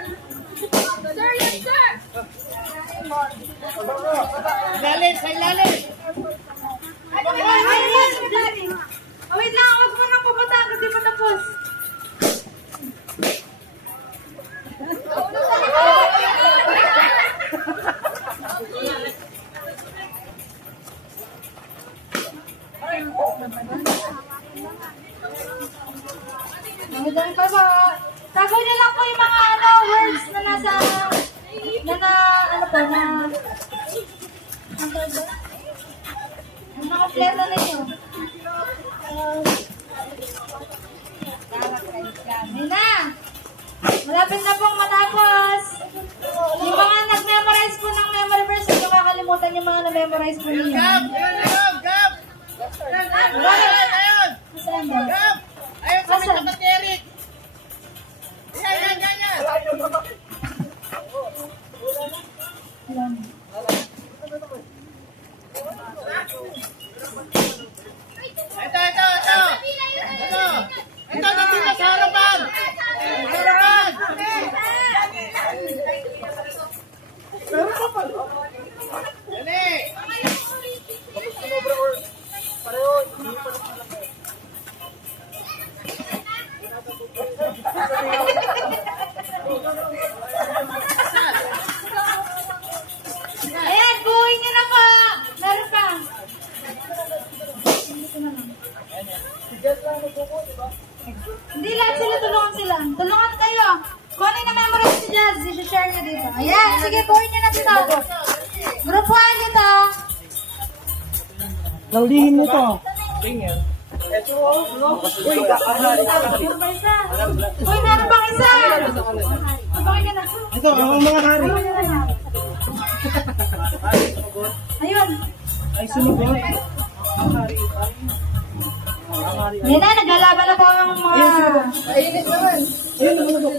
Sir, yes, sir! Lalit, sa ilalim. Wait lang, huwag mo nang pupuntahan kasi pa tapos. Dami pa ba? Tagoy na lang po yung mga words na nasa ang mga pleta ninyo. Ayun na! Malapit na pong matapos. Yung mga nag-memorize po ng memory verse, hindi nyo kakalimutan yung mga na-memorize po ninyo. Gab! Gab! Ayun! Saan ba? Gab! Ayun sa may tapat ni Eric! Yan! Ayan. Ito, nandito sa harapan! Harapan! Dali! Ayan, buuin nyo na po. Meron pa. Hindi lahat sila, tulungan sila. Tulungan kayo. Kung ano yung na-memorize si Jazz, i-share nyo dito. Ayan, sige, buuin nyo na dito. Group 1 dito. Laulihin mo to. Meron pa isa. Uy, meron pang isa. Abangin ka na. Ito, ang mga hari. Ayun. Ay, sumugod. Yan na, naglalaban na po ang mga... Ayun naman. Ayun naman.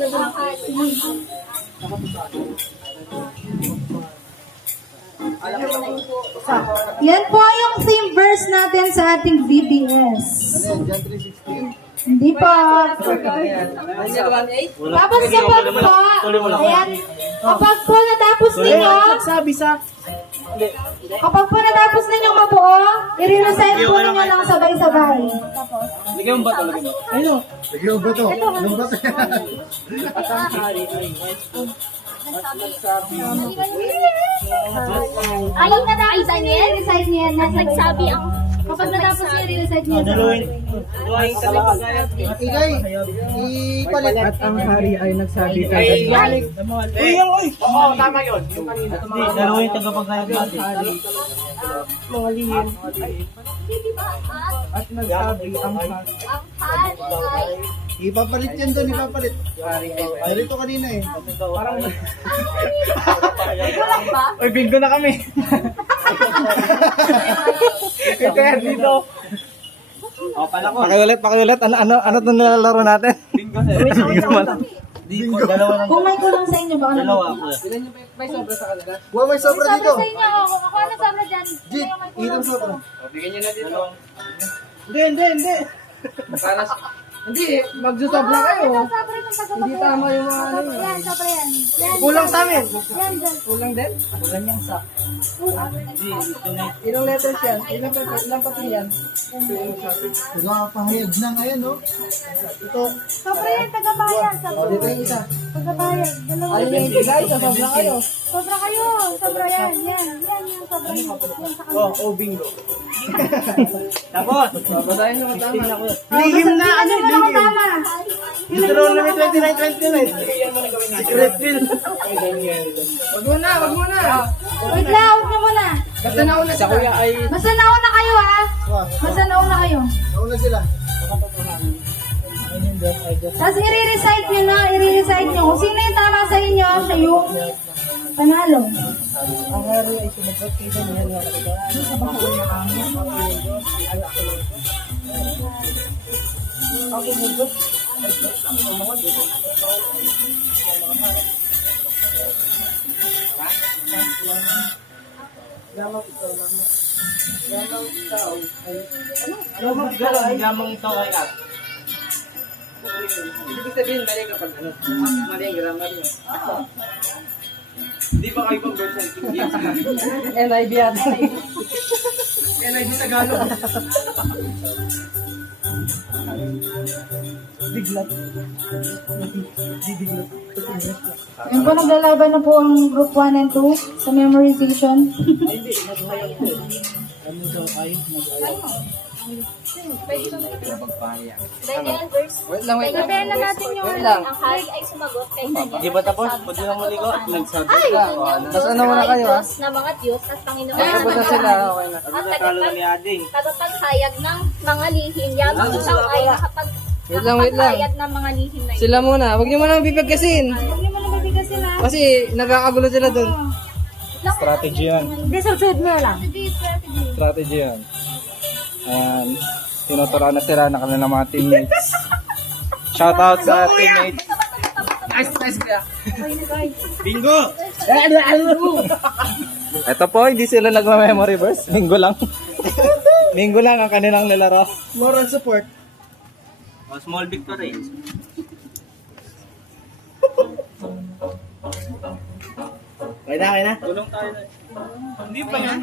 Yan po yung theme verse natin sa ating VBS. Hindi po. Tapos kapag po, ayan, kapag po natapos ninyo, Sabi sa... kapag po natapos ninyong mabuo, i-recite po ninyo ng sabay-sabay. Tapos, Lagyan mo ba ito? Ayun. Lagyan mo ba ito? Anong ba ito? ayun na tapos niyo, i-recite niyo yan. Nagsabi ang, kapag natapos niyo, i-recite niyo. Daluhin. Igay, ipalit. At ang hari ay nagsabi kay Ay, uy! Oo, tama yun. Yung kanina. Hindi, daluhin tagapagkayag natin. Mga lihim. At nagsabi ang hari. Ipapalit yan doon, ipapalit. Ay, rito kanina eh. Parang... Kulang ba? Uy, bingo na kami. Kaya dito. O, pala ko. Pakiulit. Ano itong nilalaro natin? Bingo man. Bingo. Dalawa lang. Kung may kulang sa inyo, baka Dalawa naman. po. Buwa, may sobra May sobra dito. sa inyo. Ako ano sobra dyan. Jit, itong sobra. Bigyan nyo na dito. Hindi. Hindi, magsusobra kayo. Sobra itong taga-pag- Hindi tama yung mga ano. Yan, sobra yan. Yan, Kulang sa amin. yan, dyan. Kulang din? Kulang yung sa. Ilang letters yan? Ilang papel yan? Nagpapahayag na ngayon, no? Ito. Sobra yan, taga-bayan. Sobra. Dito yung isa. Taga-bayan. Dalawa. Ano yung ibigay? Sasobra kayo. Sobra kayo. Sobra yan. Yan yung sobra yan. Yan sa kanila. Bingo. Tapos. Basahin nyo matama. Lihim na, ano, Ano lihim. tama? Dito rin namin 29-29. Secret fill. Wag mo na. Wait lang, huwag na muna. Basta nauna sa kuya ay... Basta nauna kayo ha. Basta nauna kayo. Nauna sila. Tapos i-recite nyo na, i-recite nyo. Kung sino yung tama sa inyo, siya yung panalo. Ang hari ay sumagot kay Daniel. Ako mugot. Yamang tao ay at. Ibig sabihin, mali kapag ano, mali ang grammar niyo. Hindi ba kayo pang version? NIV ata. NIV Tagalog. Biglat. Biglat. Ayun po, naglalaban na po ang group 1 and 2 sa memorization. Ano daw ay Pagpahaya. Daniel, verse. Wait lang, wait lang. Prepare na natin yung Wait lang. Ang hari ay sumagot kay Daniel. Di ba tapos? Pwede na muli ko. Nagsabi Ay! ka. Tapos ano muna kayo ha? Na mga Diyos at Panginoon. Ay, tapos na sila. Okay na. Ang tagapaghayag ng mga lihim. Yabang ikaw ay Wait lang, wait lang. nakapagpahayag ng mga lihim na yun. Sila muna. Huwag niyo muna bibigkasin. Huwag niyo muna mabigasin ha. Kasi nagkakagulo sila dun. Strategy yan. Hindi, susunod mo lang. Strategy yan. Ayan. Tinuturuan na sila ng kanilang mga teammates. Shoutout sa teammates. Nice kaya. Bingo! Ito po, hindi sila nagma-memory verse. Linggo lang. Linggo lang ang kanilang nilaro. Moral support. Small victory. Okay na. Tulong tayo na. Hindi pa yan.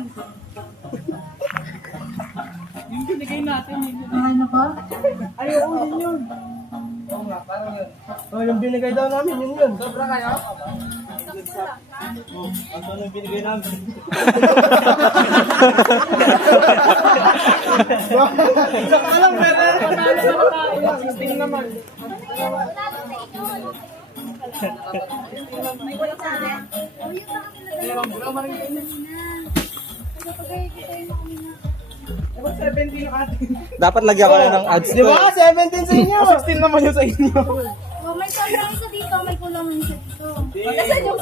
Yung binigay natin. Okay na po? Ay, oo, yun. Oo nga, parang yun. Oh, yung binigay daw namin, yun. Sobra kayo? Ano yung binigay namin? Alam, meron. Panalo na tayo. 16 naman. Dapat 17 yung atin. Dapat lagyan ko na ng ads Di to. ba? 17 sa inyo. 16 naman yung sa inyo. Oh, may kulang sa dito, may kulang sa dito. Magkasan yung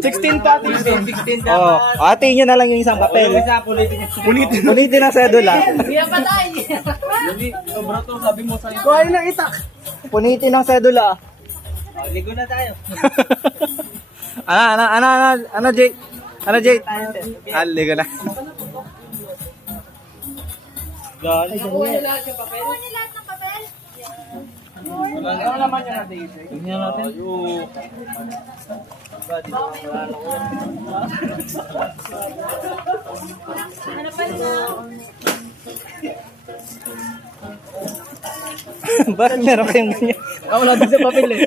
17. 16 pati. 16 Oh, atin nyo na lang yung isang papel. Ulitin. Ulitin ang sedula. Hindi na patay. Hindi, sobra to, sabi mo sa'yo. Kuhain ng itak. Punitin ang sedula. Ligo na tayo. Ano, Jake? Ano, Jake? Ligo na. Nakuha niyo lahat yung papel? Kuha niyo lahat ng papel. Ano naman yung natin? Tingnan natin. Ano pa na? Bakit meron kayong ganyan? Ako lang din sa papel eh.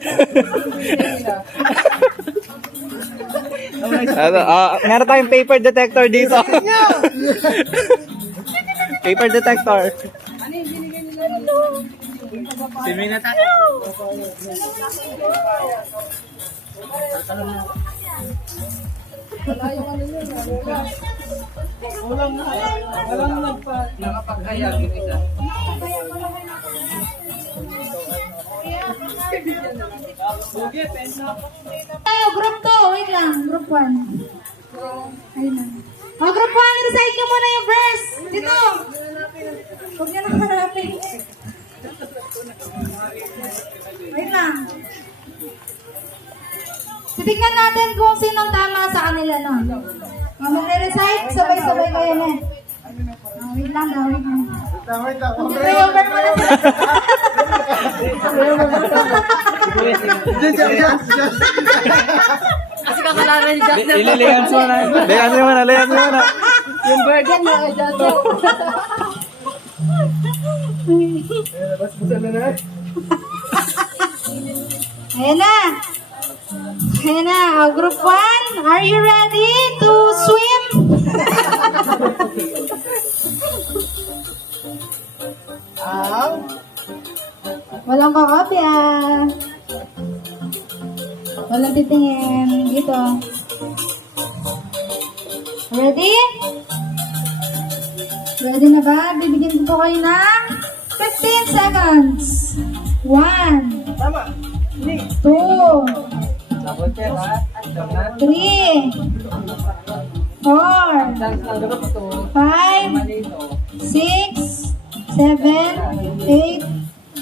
Meron tayong paper detector dito. Paper detector. Simi na tayo. Walang nakapaghayag yung isa. Tayo, group 2. Wait lang, group 1. Ayun na. Oh, group 1, recite nyo muna yung verse. Dito. Huwag nyo na hanapin. Wait lang. Titignan natin kung sinong tama sa kanila, no? Magre-recite, sabay-sabay kayo na. Wait lang daw, wait lang. Mag-re-over mo na sila. Kasi kakalaran ni Jack na Ililihan mo na. Lihan mo na. yung burden na kay Jack. Ayan na. Ayan na. Group 1, are you ready to swim? Walang kakopy ah. Walang titingin. Dito. Ready? Ready na ba? Bibigyan ko kayo ng 15 seconds. 1, Tama. 2, 3, 4, 5, 6, 7, 8,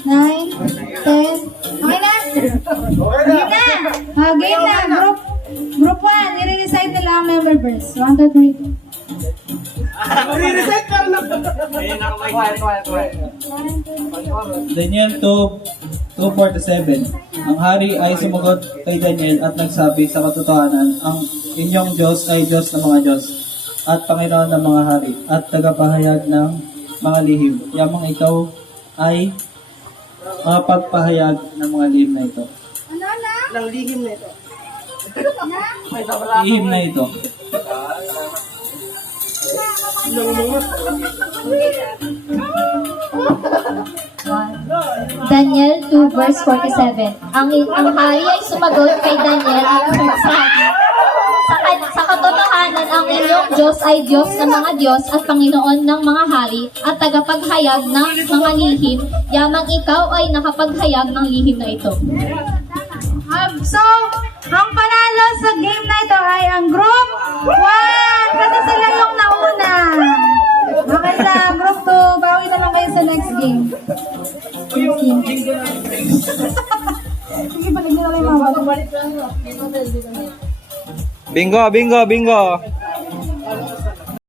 9, 10, 11, 12, 13, 14, 15, 16, 17, 18, 19, 20, 21, 22, 23, 24, 25, 26, 27, 28, 9, 10. Okay na. Game na. Group 1. I-recite nila ang member verse. 1, 2, 3. Re-reset ka na. Quiet. Daniel 2, 2:47. Ang hari ay sumagot kay Daniel at nagsabi sa katotohanan, ang inyong Diyos ay Diyos ng mga Diyos at Panginoon ng mga hari at tagapahayag ng mga lihim. Yamang ikaw ay makapagpahayag ng mga lihim na ito. Ano na? Nang lihim na ito. Lihim na ito. Daniel 2 verse 47. Ang hari ay sumagot kay Daniel at nagsabi, sa katotohanan, ang inyong Diyos ay Diyos ng mga Diyos at Panginoon ng mga hari at tagapaghayag ng mga lihim, yamang ikaw ay nakapaghayag ng lihim na ito. So, ang panalo sa game na ito ay ang group 1 kasi sila yung nauna. Okay sa group 2, bawi na lang kayo sa next game. Sige, balik nyo na lang yung mga bata. Bingo, bingo, bingo.